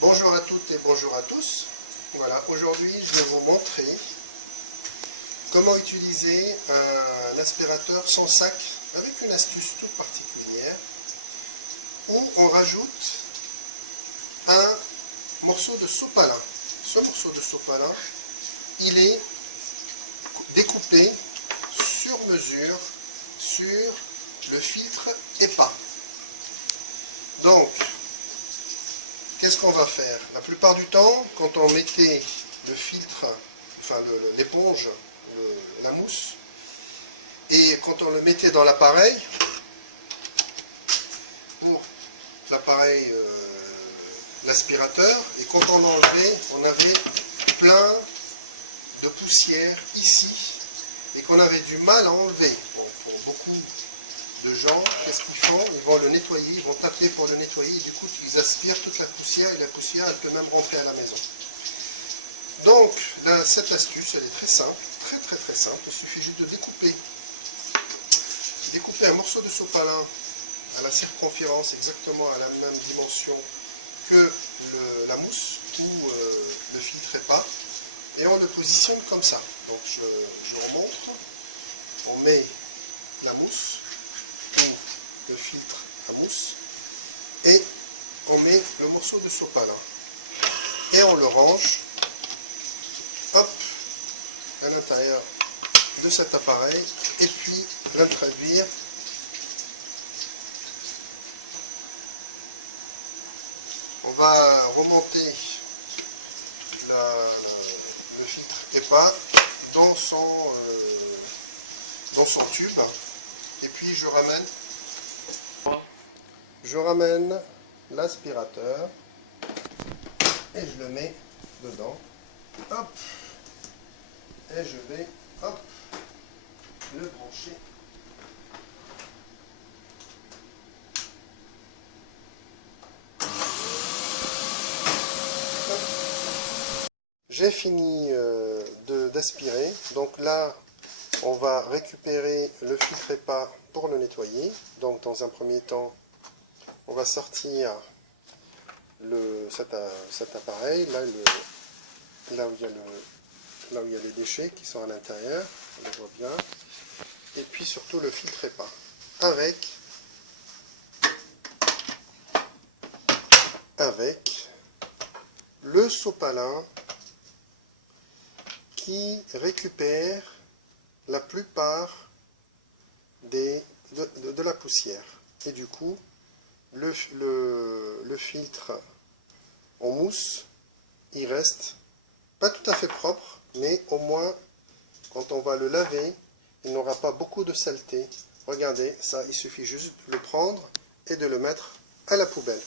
Bonjour à toutes et bonjour à tous. Voilà, aujourd'hui je vais vous montrer comment utiliser un aspirateur sans sac avec une astuce toute particulière où on rajoute un morceau de sopalin. Ce morceau de sopalin, il est découpé sur mesure sur le filtre EPA. Donc, qu'est-ce qu'on va faire? La plupart du temps, quand on mettait le filtre, enfin l'éponge, la mousse, et quand on le mettait dans l'appareil, pour l'appareil, l'aspirateur, et quand on enlevait, on avait plein de poussière ici, et qu'on avait du mal à enlever. Bon, pour beaucoup de gens, qu'est-ce qu'ils font? Ils vont le nettoyer, ils vont taper pour le nettoyer, et du coup ils aspirent toute la poussière, et la poussière elle peut même rentrer à la maison. Donc là, cette astuce, elle est très simple, très simple. Il suffit juste de découper un morceau de sopalin à la circonférence, exactement à la même dimension que la mousse ou le filtre EPA, et on le positionne comme ça. Donc je remontre, on met la mousse ou le filtre à mousse et on met le morceau de sopalin et on le range, hop, à l'intérieur de cet appareil, et puis l'introduire on va remonter le filtre EPA dans son tube, et puis je ramène l'aspirateur et je le mets dedans, hop, et je vais, hop, le brancher. J'ai fini d'aspirer, donc là on va récupérer le filtre EPA pour le nettoyer. Donc dans un premier temps, on va sortir cet appareil, là où il y a les déchets qui sont à l'intérieur, on le voit bien, et puis surtout le filtre EPA, avec le sopalin qui récupère la plupart de la poussière. Et du coup, le filtre en mousse, il reste pas tout à fait propre, mais au moins, quand on va le laver, il n'aura pas beaucoup de saleté. Regardez, ça, il suffit juste de le prendre et de le mettre à la poubelle.